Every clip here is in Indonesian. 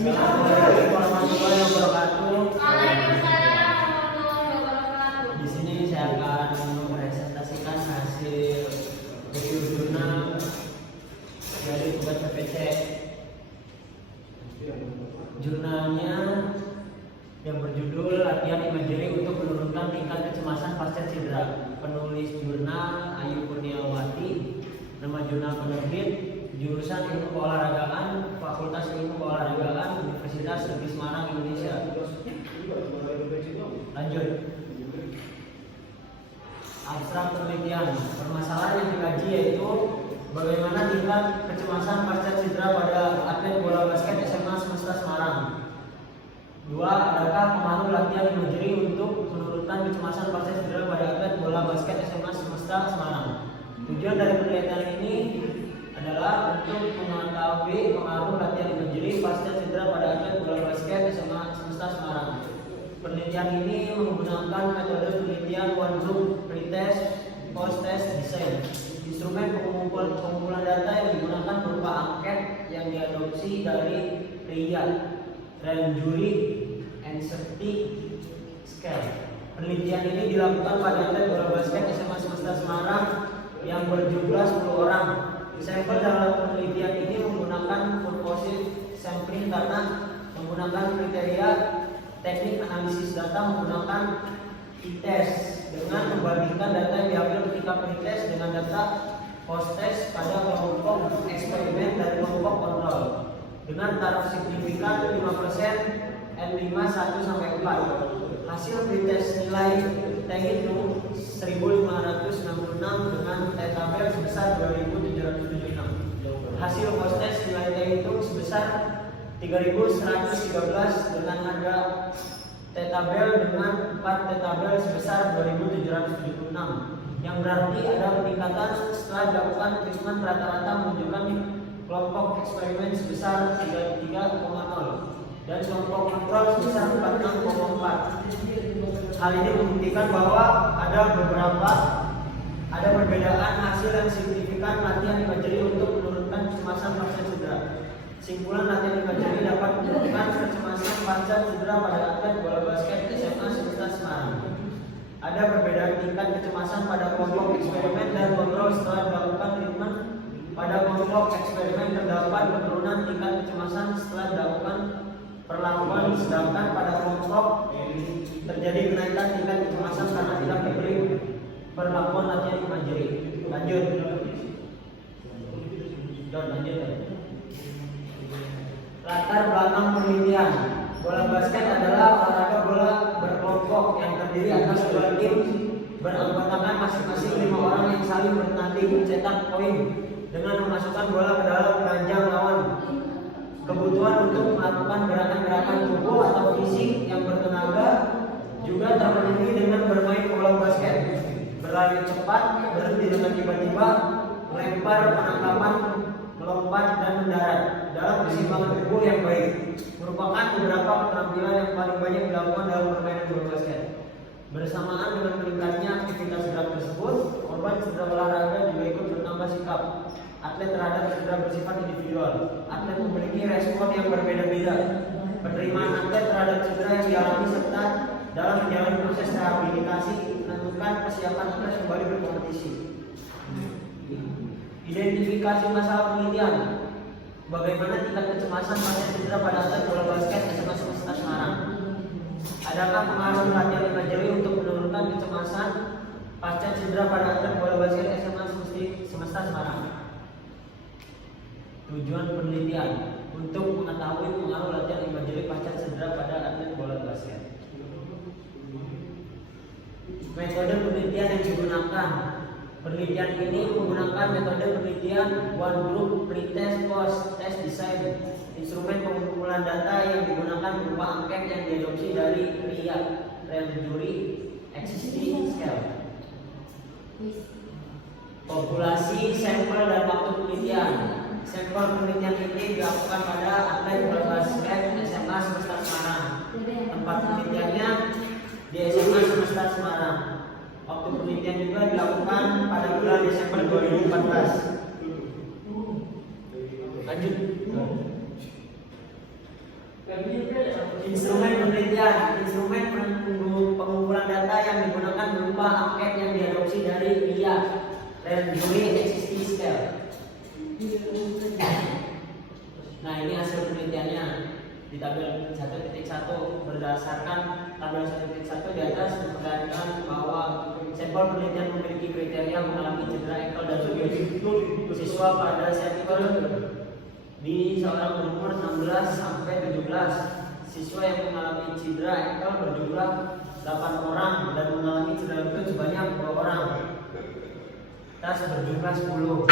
Assalamualaikum warahmatullahi wabarakatuh. Di sini saya akan mempresentasikan hasil review jurnal dari tugas PPC. Jurnalnya yang berjudul Latihan Imagery untuk Menurunkan Tingkat Kecemasan Pasca Cedera. Penulis jurnal Ayu Kurniawati. Nama jurnal penerbit jurusan Ilmu Keolahragaan, Fakultas Ilmu Keolahragaan, Universitas Negeri Semarang, Indonesia. Lanjut. Abstrak penelitian. Permasalahan yang dikaji yaitu bagaimana tingkat kecemasan pasca cedera pada atlet bola basket SMA Semesta Semarang. 2. Adakah pengaruh latihan imagery untuk menurunkan kecemasan pasca cedera pada atlet bola basket SMA Semesta Semarang? Tujuan dari penelitian ini adalah untuk mengetahui pengaruh latihan imagery pasca cedera pada atlet bola basket SMA Semesta Semarang. Penelitian ini menggunakan metode penelitian one group pretest, post test design. Instrumen pengumpulan data yang digunakan berupa angket yang diadopsi dari RIA, Ranjuri Anxiety Scale. Penelitian ini dilakukan pada atlet bola basket SMA Semesta Semarang yang berjumlah 10 orang. Sampel dalam penelitian ini menggunakan purposive sampling karena menggunakan kriteria teknik analisis data menggunakan t-test dengan membandingkan data yang diambil ketika pre-test dengan data post-test pada kelompok eksperimen dan kelompok kontrol dengan taraf signifikan 5%, N5 1-4. Hasil pre-test nilai T-itu 1566 dengan T-tabel sebesar 2776. Hasil post-test nilai T-itu sebesar 3113 dengan harga T-tabel dengan 4 T-tabel sebesar 2776. Yang berarti ada peningkatan setelah dilakukan treatment rata-rata menunjukkan kelompok eksperimen sebesar 33,0 dan kelompok kontrol sebesar 46,4. Hal ini membuktikan bahwa ada perbedaan hasil yang signifikan latihan imagery untuk menurunkan kecemasan pasca cedera. Simpulan latihan imagery dapat menurunkan kecemasan pasca cedera pada atlet bola basket SMA Semesta Semarang. Ada perbedaan tingkat kecemasan pada kelompok eksperimen dan kontrol setelah dilakukan treatment. Pada kelompok eksperimen terdapat penurunan tingkat kecemasan setelah dilakukan perlakuan, sedangkan pada kelompok terjadi kenaikan tingkat kecemasan karena tidak diberi perlakuan latihan imagery. Lanjut. Latar belakang penelitian. Bola basket adalah olahraga bola berkelompok yang terdiri atas 2 tim beranggotakan masing-masing 5 orang yang saling bertanding mencetak poin dengan memasukkan bola ke dalam keranjang lawan. Kebutuhan untuk melakukan gerakan-gerakan tubuh atau fisik yang bertenaga juga terpenuhi dengan bermain bola basket, berlari cepat, berhenti dengan tiba-tiba, melempar, penangkapan, melompat dan mendarat dalam keseimbangan tubuh yang baik. Merupakan beberapa keterampilan yang paling banyak dilakukan dalam permainan bola basket. Bersamaan dengan meningkatnya aktivitas gerak tersebut, korban cedera olahraga juga ikut bertambah sikap. Atlet terhadap cedera bersifat individual. Atlet memiliki respon yang berbeda-beda. Penerimaan atlet terhadap cedera yang dialami serta dalam menjalani proses rehabilitasi menentukan kesiapan atlet kembali berkompetisi. Identifikasi masalah penelitian. Bagaimana tingkat kecemasan pasca cedera pada atlet bola basket SMA Semesta Semarang? Adakah pengaruh latihan imagery untuk menurunkan kecemasan pasca cedera pada atlet bola basket SMA Semesta Semarang? Tujuan penelitian untuk mengetahui pengaruh latihan imagery pasca cedera pada atlet bola basket. Metode penelitian yang digunakan. Penelitian ini menggunakan metode penelitian one group pretest post test design. Instrumen pengumpulan data yang digunakan berupa angket yang diadopsi dari RIA, Ranjuri Anxiety Scale. Populasi, sampel dan waktu penelitian. Sampel penelitian ini dilakukan pada atlet bola basket SMA Semesta Semarang. Tempat penelitiannya di SMA Semesta Semarang. Waktu penelitian juga dilakukan pada bulan Desember 2014. Lanjut. Instrumen penelitian, instrumen pengumpulan data yang digunakan berupa angket yang diadopsi dari IA, Real-Time Existing Scale. Nah, ini hasil penelitiannya di tabel 1.1. Berdasarkan tabel 1.1 di atas memperlihatkan bahwa sampel penelitian memiliki kriteria mengalami cedera ankle dan lutut siswa pada sampel di seorang berumur 16 sampai 17. Siswa yang mengalami cedera ankle berjumlah 8 orang dan mengalami cedera lutut sebanyak 2 orang. Tas berjumlah 10.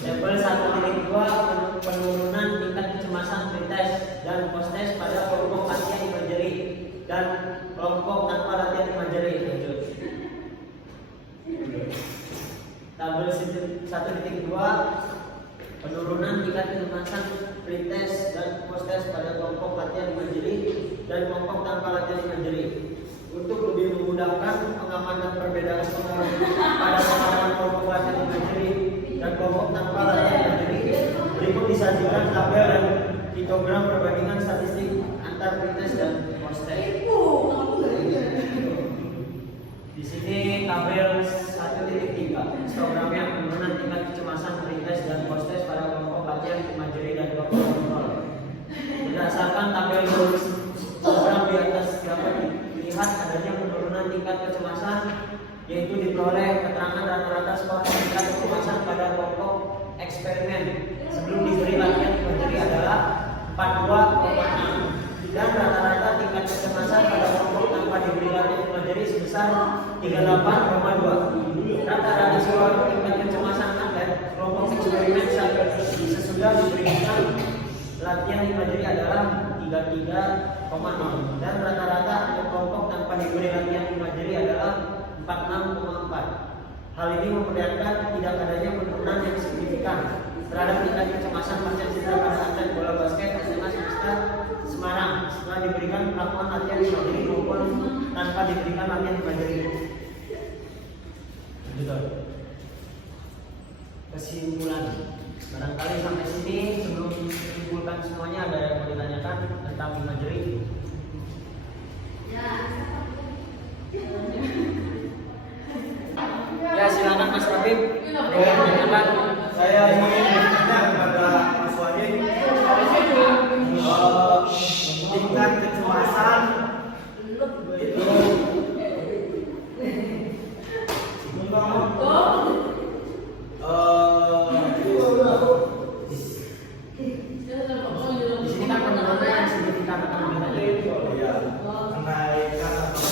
Sampel 1.2 penurunan tingkat kecemasan pretest dan post-test pada kelompok latihan imagery dan kelompok tanpa latihan imagery. Tabel 1.2 penurunan tingkat kecemasan pretest dan post-test pada kelompok latihan imagery dan kelompok tanpa latihan imagery. Untuk lebih memudahkan pengamatan perbedaan pada sasaran kelompok latihan imagery dan kelompok tanpa latihan imagery, berikut disajikan tabel dan histogram perbandingan statistik antar pretest dan post-test. Di sini tabel 1.3 histogramnya penurunan tingkat kecemasan pretest dan post-test pada kelompok latihan imagery dan kelompok kontrol. Berdasarkan tabel histogram di atas dapat dilihat adanya penurunan tingkat kecemasan, yaitu diperoleh keterangan rata-rata skor tingkat kecemasan pada kelompok eksperimen sebelum diberi latihan imagery adalah 42,6 dan rata-rata tingkat kecemasan pada kelompok tanpa diberi latihan imagery sebesar 38,2. Rata-rata skor tingkat kecemasan atlet kelompok eksperimen sesudah diberikan latihan imagery adalah 33,0 dan rata-rata untuk kelompok tanpa diberi latihan imagery adalah 46,4. Hal ini memperlihatkan tidak adanya penurunan yang signifikan terhadap tingkat kecemasan pasien cedera pada atlet bola basket SMA Swasta Semarang setelah diberikan melakukan latihan imagery maupun tanpa diberikan latihan imagery. Kesimpulan, barangkali sampai sini sebelum menyimpulkan semuanya ada yang mau ditanyakan tentang imagery? Ya, silakan Mas Rabib. Saya ingin bertanya kepada Mas Wadi, tingkat kecemasan itu Di sini kan penurunan yang signifikan atau ya kenaikan atau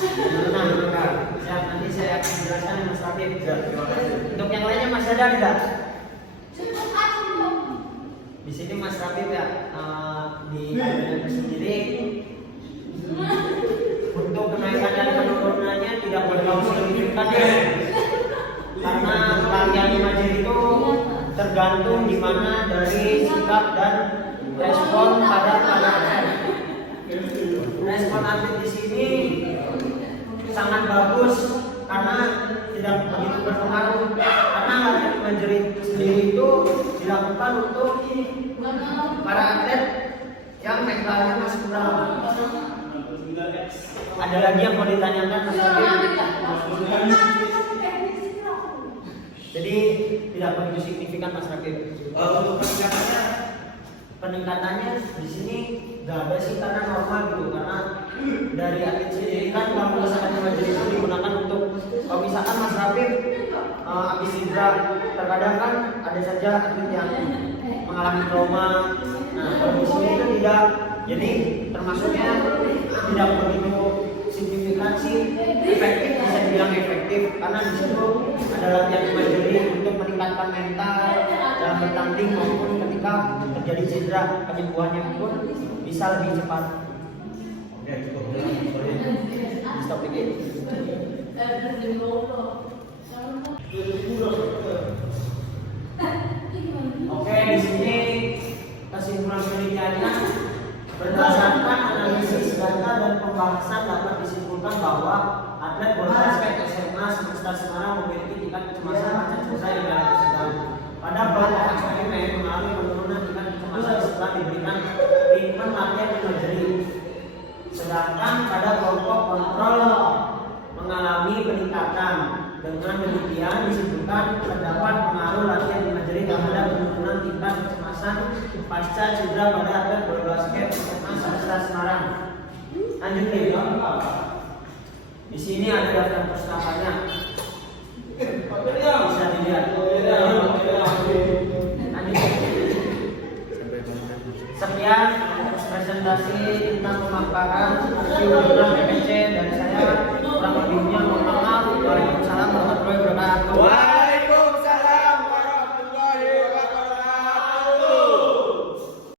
penurunan. Ya, nanti saya akan jelaskan Mas Rabib. Untuk yang lainnya masih ada tidak? Di sini Mas Rabib ya di tabelnya sendiri untuk kenaikan dan penurunannya tidak berlaku signifikan ya, karena latihan imagery itu tergantung di mana dari sikap dan respon pada atlet. Respon atlet di sini sangat bagus karena tidak begitu berpengaruh, karena latihan imagery sendiri itu dilakukan untuk para atlet yang mentalnya masih kurang. Ada lagi yang mau ditanyakan Mas Rabib? Jadi tidak begitu signifikan Mas Rabib. untuk Peningkatannya di sini nggak ada sih karena normal gitu, karena dari atlet sendiri kan kalau misalkan imagery itu digunakan untuk kalau misalkan Mas Rabib habis cedera, terkadang kan ada saja atlet yang mengalami trauma. Nah, kalau di sini itu tidak, jadi termasuknya tidak begitu signifikan sih, efektif, bisa dibilang efektif karena di situ ada latihan imagery untuk meningkatkan mental dalam bertanding maupun ketika terjadi cedera, penyembuhannya pun bisa lebih cepat. Oke, cukup. Di stop dikit. Oke, di sini kesimpulan penelitiannya berdasarkan analisis data dan pembahasan dapat disimpulkan bahwa atlet bola basket SMA Swasta Semarang memiliki tingkat kecemasan pasien cedera yang relatif sedang. Pada kelompok eksperimen mengalami penurunan tingkat kecemasan dengan disimpulkan terdapat pengaruh latihan di materi terhadap penurunan tingkat kecemasan pasca cedera pada atlet bola basket SMA Swasta Semarang. Lanjut nih, di sini ada daftar pustakanya. Bisa dilihat. Sekian presentasi tentang pemaparan PPC dari saya.